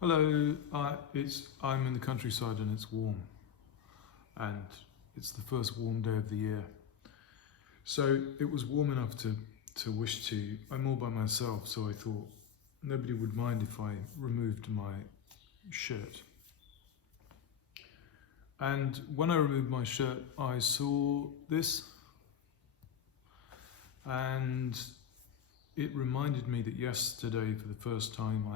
Hello, I'm in the countryside and it's warm, and it's the first warm day of the year. So it was warm enough to wish to. I'm all by myself, so I thought nobody would mind if I removed my shirt. And when I removed my shirt, I saw this, and it reminded me that yesterday, for the first time,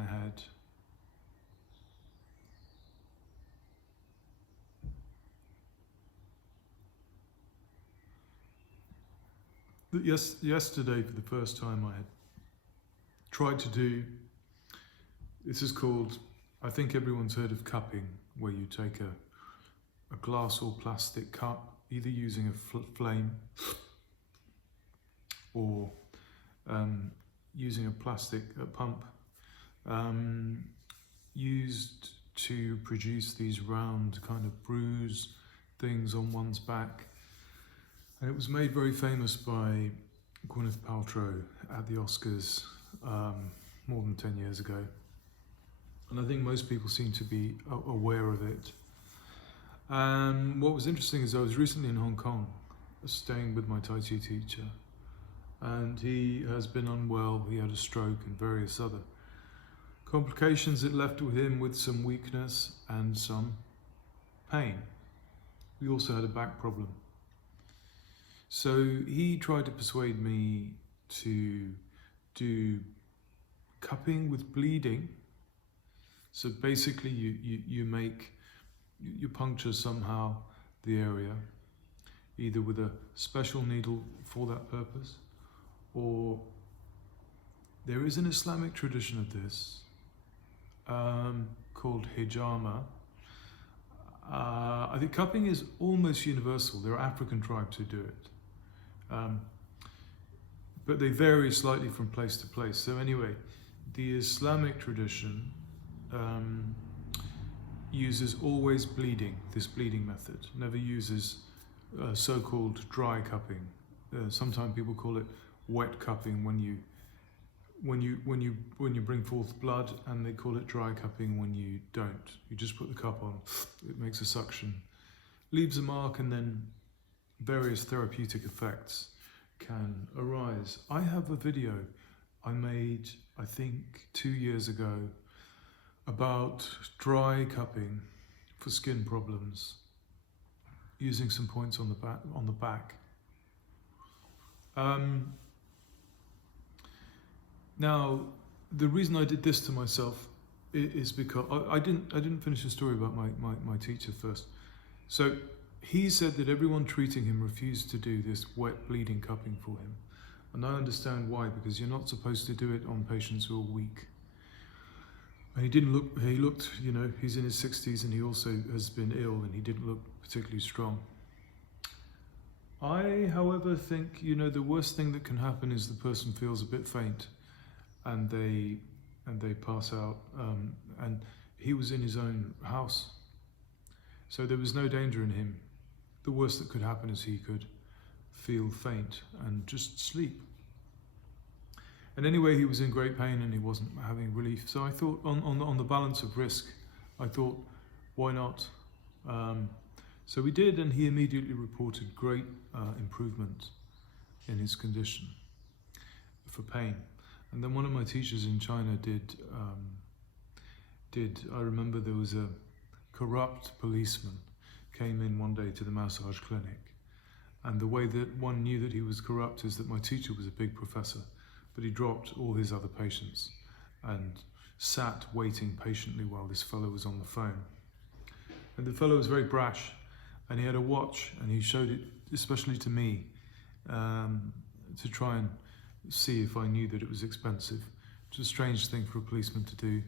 yesterday for the first time I had tried to do, this is called, I think everyone's heard of cupping, where you take a glass or plastic cup, either using a flame or using a plastic pump, used to produce these round kind of bruise things on one's back. And it was made very famous by Gwyneth Paltrow at the Oscars more than 10 years ago. And I think most people seem to be aware of it. And what was interesting is I was recently in Hong Kong, staying with my Tai Chi teacher, and he has been unwell. He had a stroke and various other complications that left him with some weakness and some pain. We also had a back problem. So he tried to persuade me to do cupping with bleeding. So basically you puncture somehow the area, either with a special needle for that purpose, or there is an Islamic tradition of this called hijama. I think cupping is almost universal. There are African tribes who do it. But they vary slightly from place to place. So anyway, the Islamic tradition uses always bleeding, this bleeding method, never uses so-called dry cupping. Sometimes people call it wet cupping when you bring forth blood, and they call it dry cupping when you don't. You just put the cup on, it makes a suction, leaves a mark, and then various therapeutic effects can arise. I have a video I made, I think 2 years ago, about dry cupping for skin problems, using some points on the back. Now, the reason I did this to myself is because I didn't finish the story about my teacher first. So he said that everyone treating him refused to do this wet bleeding cupping for him. And I understand why, because you're not supposed to do it on patients who are weak. And he looked, you know, he's in his 60s and he also has been ill, and he didn't look particularly strong. I, however, think, you know, the worst thing that can happen is the person feels a bit faint and they pass out. And he was in his own house, so there was no danger in him. The worst that could happen is he could feel faint and just sleep. And anyway, he was in great pain and he wasn't having relief. So I thought, on the balance of risk, I thought, why not? So we did, and he immediately reported great improvement in his condition for pain. And then one of my teachers in China I remember there was a corrupt policeman came in one day to the massage clinic. And the way that one knew that he was corrupt is that my teacher was a big professor, but he dropped all his other patients and sat waiting patiently while this fellow was on the phone. And the fellow was very brash, and he had a watch, and he showed it especially to me to try and see if I knew that it was expensive. It's a strange thing for a policeman to do.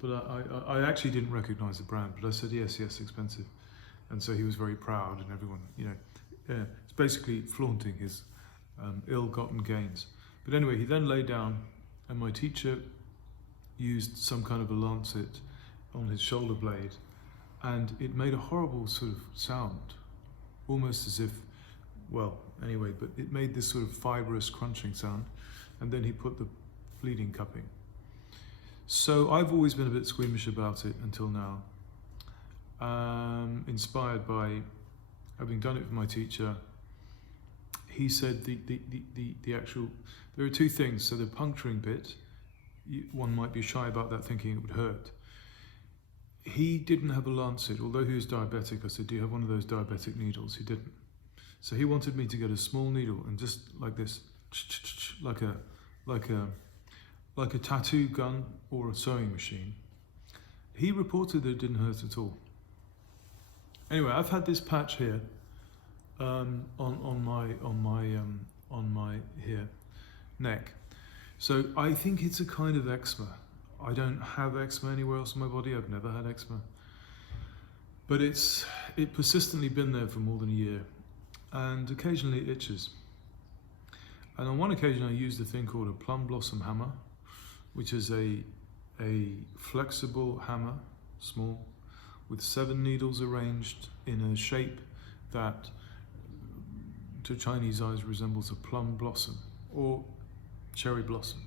But I actually didn't recognize the brand, but I said, yes, expensive. And so he was very proud, and everyone, you know, it's basically flaunting his ill-gotten gains. But anyway, he then lay down, and my teacher used some kind of a lancet on his shoulder blade, and it made a horrible sort of sound, almost as if, well, anyway, but it made this sort of fibrous crunching sound, and then he put the bleeding cupping. So I've always been a bit squeamish about it until now. Inspired by having done it for my teacher. He said the actual, there are two things. So the puncturing bit, one might be shy about that, thinking it would hurt. He didn't have a lancet, although he was diabetic. I said, do you have one of those diabetic needles? He didn't. So he wanted me to get a small needle and just like this, like a tattoo gun or a sewing machine. He reported that it didn't hurt at all. Anyway, I've had this patch here on my here neck. So I think it's a kind of eczema. I don't have eczema anywhere else in my body. I've never had eczema, but it persistently been there for more than a year, and occasionally it itches. And on one occasion, I used a thing called a plum blossom hammer, which is a flexible hammer, small, with 7 needles arranged in a shape that to Chinese eyes resembles a plum blossom or cherry blossom.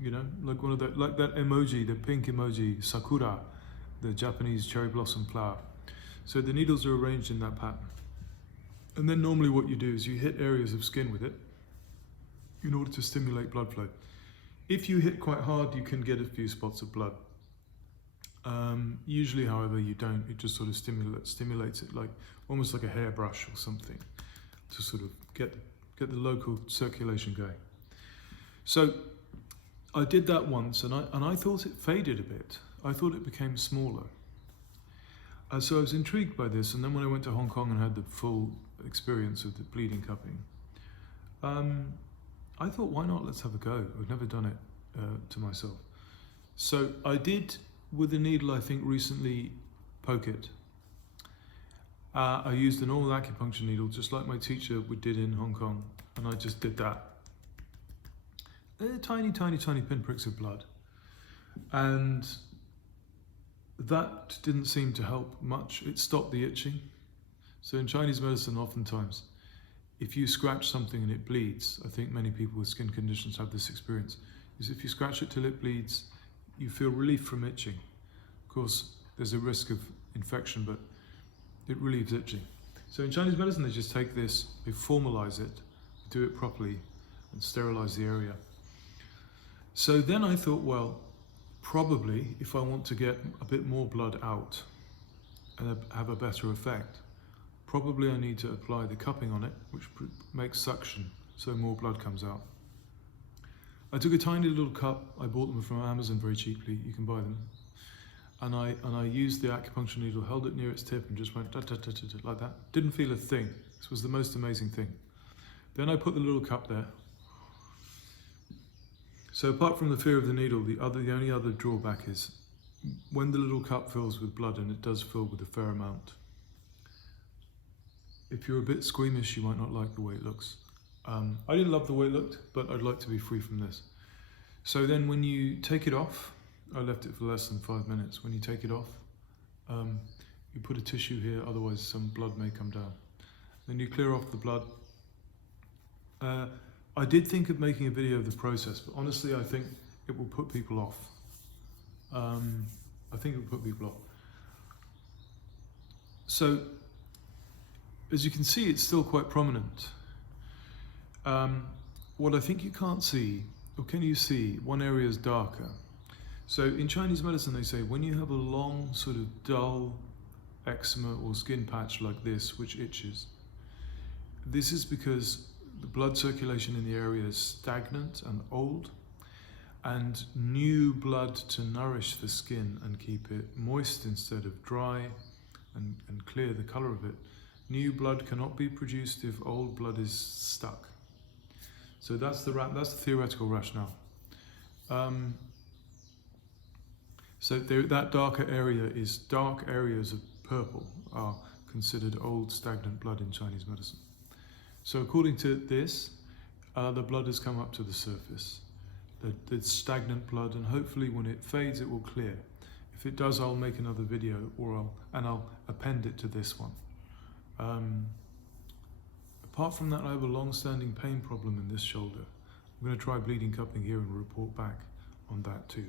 You know, like one of the, like that emoji, the pink emoji, sakura, the Japanese cherry blossom flower. So the needles are arranged in that pattern. And then normally what you do is you hit areas of skin with it in order to stimulate blood flow. If you hit quite hard, you can get a few spots of blood. Usually, however, you don't. It just sort of stimulates it, like almost like a hairbrush or something, to sort of get the local circulation going. So I did that once, and I thought it faded a bit. I thought it became smaller. So I was intrigued by this, and then when I went to Hong Kong and had the full experience of the bleeding cupping, I thought, why not? Let's have a go. I've never done it to myself. So I did, with a needle, I think recently, poke it. I used an old acupuncture needle, just like my teacher did in Hong Kong, and I just did that. Tiny, tiny, tiny pinpricks of blood. And that didn't seem to help much. It stopped the itching. So in Chinese medicine, oftentimes, if you scratch something and it bleeds, I think many people with skin conditions have this experience, is if you scratch it till it bleeds, you feel relief from itching. Of course, there's a risk of infection, but it relieves itching. So in Chinese medicine, they just take this, they formalize it, do it properly, and sterilize the area. So then I thought, well, probably if I want to get a bit more blood out and have a better effect, probably I need to apply the cupping on it, which makes suction, so more blood comes out. I took a tiny little cup. I bought them from Amazon very cheaply. You can buy them. And I used the acupuncture needle, held it near its tip, and just went da, da, da, da, da, like that. Didn't feel a thing. This was the most amazing thing. Then I put the little cup there. So apart from the fear of the needle, the only other drawback is when the little cup fills with blood, and it does fill with a fair amount, if you're a bit squeamish, you might not like the way it looks. I didn't love the way it looked, but I'd like to be free from this. So then when you take it off, I left it for less than 5 minutes. When you take it off, you put a tissue here, otherwise some blood may come down. Then you clear off the blood. I did think of making a video of the process, but honestly, I think it will put people off. I think it will put people off. So, as you can see, it's still quite prominent. What I think you can't see, or can you see, one area is darker. So in Chinese medicine, they say when you have a long, sort of dull eczema or skin patch like this, which itches, this is because the blood circulation in the area is stagnant and old, and new blood to nourish the skin and keep it moist instead of dry and clear the color of it. New blood cannot be produced if old blood is stuck. So that's the theoretical rationale. So that darker area is dark areas of purple are considered old stagnant blood in Chinese medicine. So according to this, the blood has come up to the surface, the stagnant blood, and hopefully when it fades, it will clear. If it does, I'll make another video, or I'll append it to this one. Apart from that, I have a long-standing pain problem in this shoulder. I'm going to try bleeding cupping here and report back on that too.